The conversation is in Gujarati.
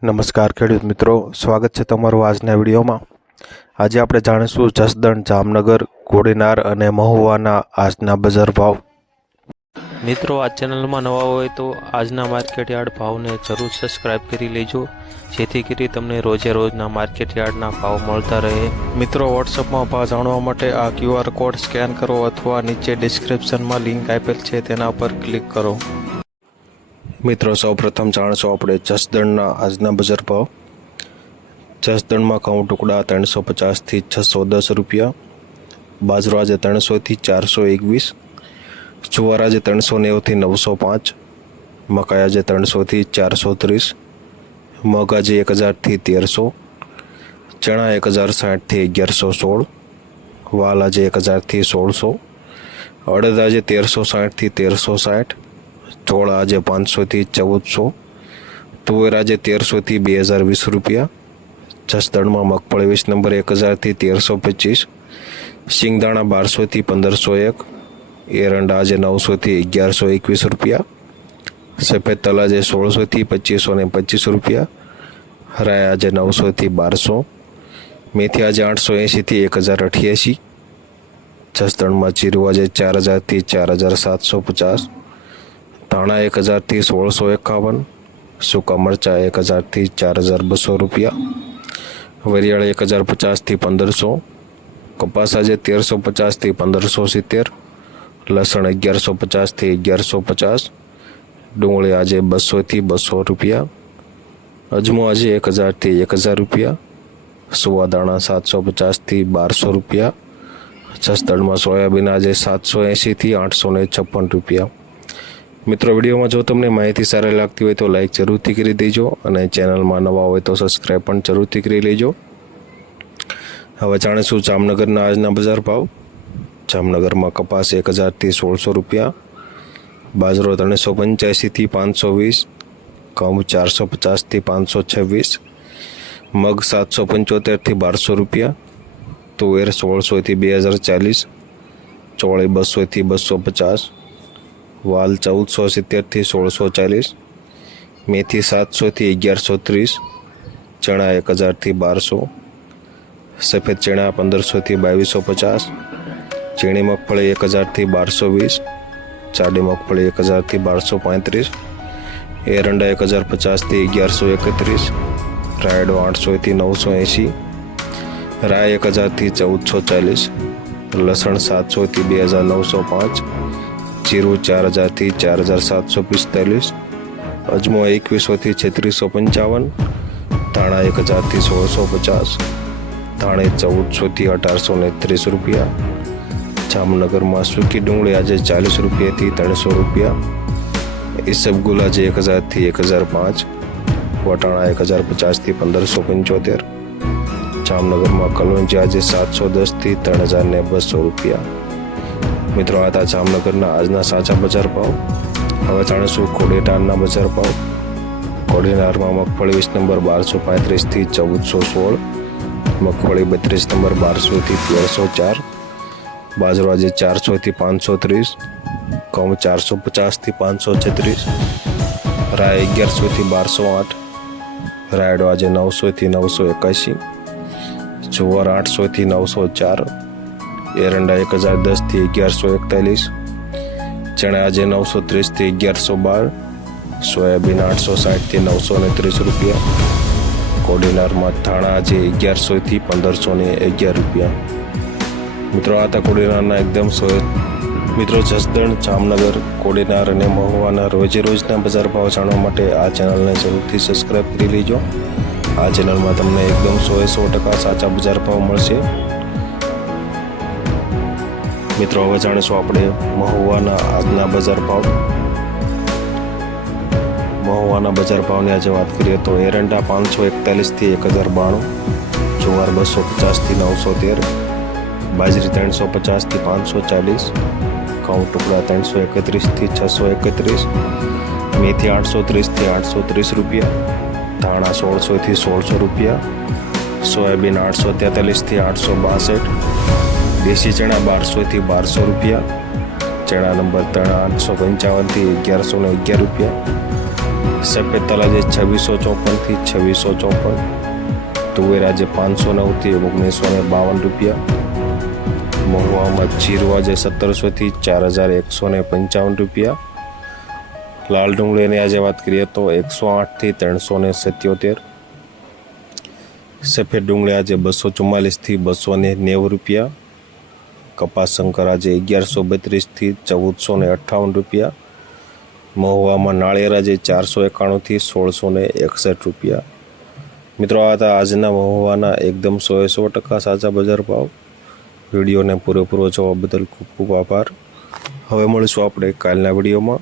નમસ્કાર ખેડૂત મિત્રો, સ્વાગત છે તમારું આજના વિડીયોમાં. આજે આપણે જાણીશું જસદણ, જામનગર કોડીનાર અને મહુવાના આજના બજાર ભાવ. મિત્રો, આ ચેનલમાં નવા હોય તો આજના માર્કેટ યાર્ડ ભાવને જરૂર સબસ્ક્રાઇબ કરી લેજો. જેથી કરી તમને રોજે રોજના માર્કેટ યાર્ડના ભાવ મળતા રહે. મિત્રો વોટ્સઅપમાં ભાવ જાણવા માટે આ ક્યુઆર કોડ સ્કેન કરો અથવા નીચે ડિસ્ક્રિપ્શનમાં લિંક આપેલ છે, તેના પર ક્લિક કરો. મિત્રો, સૌપ્રથમ જાણશો આપણે જસદણના આજના બજાર ભાવ. જસદણમાં ઘઉં ટુકડા ત્રણસો પચાસથી છસો દસ રૂપિયા, બાજરો આજે ત્રણસોથી ચારસો એકવીસ જુવાર આજે ત્રણસો નેવુંથી નવસો પાંચ મકાઈ આજે ત્રણસોથી ચારસો ત્રીસ મગ આજે એક હજારથી તેરસો, ચણા એક હજાર સાઠથી અગિયારસો સોળ વાલ આજે એક હજારથી સોળસો, અડદ આજે તેરસો સાઠથી તેરસો સાઠ ચોળા આજે પાંચસોથી ચૌદસો, તુવેર આજે તેરસોથી બે હજાર વીસ રૂપિયા, જસદણમાં મગફળી વીસ નંબર એક હજારથી તેરસો પચીસ સિંગદાણા બારસોથી પંદરસો એક, એરંડા આજે નવસોથી અગિયારસો એકવીસ રૂપિયા, સફેદ તલ આજે સોળસોથી પચીસો ને પચીસ રૂપિયા રાય આજે નવસોથી બારસો, મેથી આજે આઠસો એંશીથી એક હજાર અઠ્યાસી, જસદણમાં જીરું આજે ચાર હજારથી ચાર હજાર સાતસો પચાસ ધાણા એક હજારથી સોળસો એકાવન સૂકા મરચાં એક હજારથી ચાર હજાર બસો રૂપિયા વરિયાળ એક હજાર પચાસથી પંદરસો કપાસ આજે તેરસો પચાસથી પંદરસો સિત્તેર લસણ અગિયારસો પચાસથી અગિયારસો પચાસ ડુંગળી આજે બસોથી બસો રૂપિયા અજમો આજે એક હજારથી એક હજાર રૂપિયા સુવાદાણા સાતસો પચાસથી બારસો રૂપિયા જસદણમાં સોયાબીન આજે સાતસો એંશીથી આઠસો ને છપ્પન રૂપિયા મિત્રો, વિડીયોમાં જો તમને માહિતી સારી લાગતી હોય તો લાઇક જરૂરથી કરી દેજો અને ચેનલમાં નવા હોય તો સબસ્ક્રાઈબ પણ જરૂરથી કરી લેજો. હવે જાણીશું જામનગરના આજના બજાર ભાવ. જામનગરમાં કપાસ એક હજારથી સોળસો રૂપિયા, બાજરો ત્રણસો પંચ્યાસીથી પાંચસો વીસ, ઘઉં ચારસો પચાસથી પાંચસો છવ્વીસ, મગ સાતસો પંચોતેરથી બારસો રૂપિયા, તુવેર સોળસોથી બે હજાર ચાલીસ, ચોળી બસોથી બસો પચાસ વાલ ચૌદસો સિત્તેરથી સોળસો ચાલીસ, મેથી સાતસોથી અગિયારસો ત્રીસ, ચણા એક હજારથી બારસો, સફેદ ચણા પંદરસોથી બાવીસો પચાસ, ઝીણી મગફળી એક હજારથી બારસો વીસ, ચાડી મગફળી એક હજારથી બારસો પાંત્રીસ, એરંડા એક હજાર પચાસથી અગિયારસો એકત્રીસ, રાયડો આઠસોથી નવસો એંશી રાય એક હજારથી ચૌદસો ચાલીસ, લસણ સાતસોથી બે હજાર નવસો પાંચ જીરું, ચાર હજારથી ચાર હજાર સાતસો પિસ્તાલીસ, અજમો એકવીસોથી છત્રીસો પંચાવન, ધાણા એક હજારથી સોળસો પચાસ, ધાણે ચૌદસોથી અઢારસો ને ત્રીસ રૂપિયા, જામનગરમાં સૂકી ડુંગળી આજે ચાલીસ રૂપિયાથી ત્રણસો રૂપિયા ઈસબગુલ આજે એક હજારથી એક હજાર પાંચ, વટાણા એક હજાર પચાસથી પંદરસો પંચોતેર, જામનગરમાં કલોંજી આજે સાતસો દસથી ત્રણ હજાર ને બસો રૂપિયા મિત્રો, આ હતા જામનગરના આજના સાચા બજાર ભાવ. હવે જાણીશું કોડેટારના બજાર ભાવ. કોડીનારમાં મગફળી વીસ નંબર બારસો પાંત્રીસથી ચૌદસો સોળ. મગફળી બત્રીસ નંબર બારસોથી તેરસો ચાર. બાજરો આજે ચારસોથી પાંચસો ત્રીસ. ઘઉં ચારસો પચાસથી પાંચસો છત્રીસ. રાય અગિયારસોથી બારસો આઠ. રાયડો આજે નવસોથી નવસો એકાશી. જુવાર આઠસોથી નવસો ચાર. એરંડા એક હજાર દસથી અગિયારસો એકતાલીસ. ચણા આજે નવસો ત્રીસથી અગિયારસો બાર, સોયાબીન આઠસો સાઠથી નવસો ને ત્રીસ રૂપિયા, કોડીનારમાં ધાણા આજે અગિયારસોથી પંદરસો ને અગિયાર રૂપિયા. મિત્રો, આ હતા કોડીનારના એકદમ સો મિત્રો, જસદણ, જામનગર, કોડીનાર અને મહુવાના રોજે રોજના બજાર ભાવ જાણવા માટે આ ચેનલને જરૂરથી સબસ્ક્રાઈબ કરી લેજો. આ ચેનલમાં તમને એકદમ સો એ સો ટકા સાચા બજાર ભાવ મળશે. મિત્રો, હવે જાણીશું આપણે મહુવાના આજના બજાર ભાવ. મહુવાના બજાર ભાવની આજે વાત કરીએ તો એરંડા પાંચસો એકતાલીસથી એક હજાર બાણું, જુવાર બસો પચાસથી નવસો તેર, બાજરી ત્રણસો પચાસથી પાંચસો ચાલીસ, ઘઉં ટુકડા ત્રણસો એકત્રીસથી છસો એકત્રીસ, મેથી આઠસો ત્રીસથી આઠસો ત્રીસ રૂપિયા, ધાણા સોળસોથી સોળસો રૂપિયા, સોયાબીન આઠસો તેતાલીસથી આઠસો બાસઠ દેશી ચણા બારસોથી બારસો રૂપિયા. ચણા નંબર ત્રણ આઠસો પંચાવનથી અગિયારસો ને અગિયાર રૂપિયા. સફેદ તલાજે છવ્વીસો ચોપનથી છવ્વીસો ચોપન. તુવેર આજે પાંચસો નવથી ઓગણીસો ને બાવન રૂપિયા. મહુવામાં ચીરવાજે સત્તરસોથી ચાર હજાર એકસો ને પંચાવન રૂપિયા. લાલ ડુંગળીની આજે વાત કરીએ તો એકસો આઠથી ત્રણસો ને સત્યોતેર. સફેદ ડુંગળી આજે બસો ચુમ્માલીસથી બસો ને નેવું રૂપિયા. કપાસ શંકર આજે અગિયારસો બત્રીસથી ચૌદસો ને અઠ્ઠાવન રૂપિયા, મહુવામાં નાળિયેર આજે ચારસો એકાણુંથી સોળસો ને એકસઠ રૂપિયા. મિત્રો, આ હતા આજના મહુવાના એકદમ સો એ સો ટકા સાચા બજાર ભાવ. વિડીયોને પૂરેપૂરો જોવા બદલ ખૂબ ખૂબ આભાર. હવે મળીશું આપણે કાલના વિડીયોમાં.